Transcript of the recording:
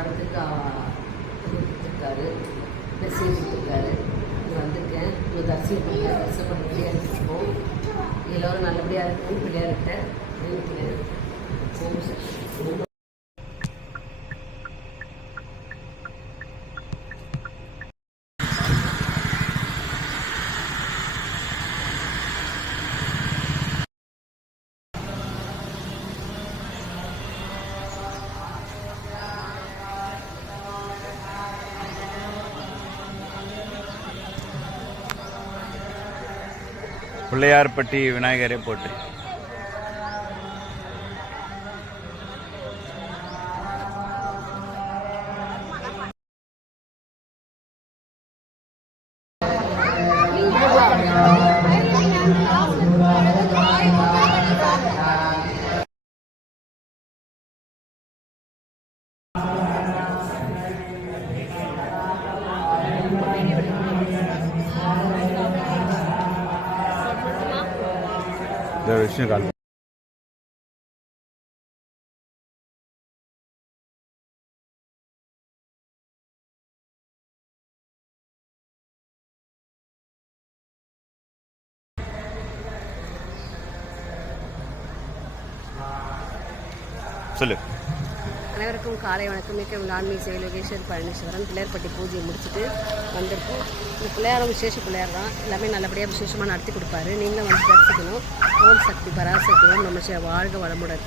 வரதுக்கு கொடுத்துருக்காரு, மெசேஜ் கொடுத்துருக்காரு. இங்கே வந்திருக்கேன். இங்கே தரிசனம் பண்ணிட்டே இருக்கோம். எல்லோரும் நல்லபடியாக இருக்குன்னு பிள்ளையார்கிட்ட நினைக்கிறேன். பிள்ளையார்பட்டி விநாயகரை போட்டு விஷயம் கால் சொல்லு. அனைவருக்கும் காலை வணக்கம். மிக்க ஆன்மீக சேவை யோகேஸ்வர் பழனீஸ்வரன் பிள்ளையார்பட்டி பூஜையை முடிச்சுட்டு வந்திருக்கோம். இந்த பிள்ளையாரும் விசேஷ பிள்ளையார் தான். எல்லாமே நல்லபடியாக விசேஷமாக நடத்தி கொடுப்பாரு. நீங்களும் வந்து தரிசிக்கணும். ஓம் சக்தி பராசக்தி ஓம் நம சிவாய வாழ்க வளமுடன்.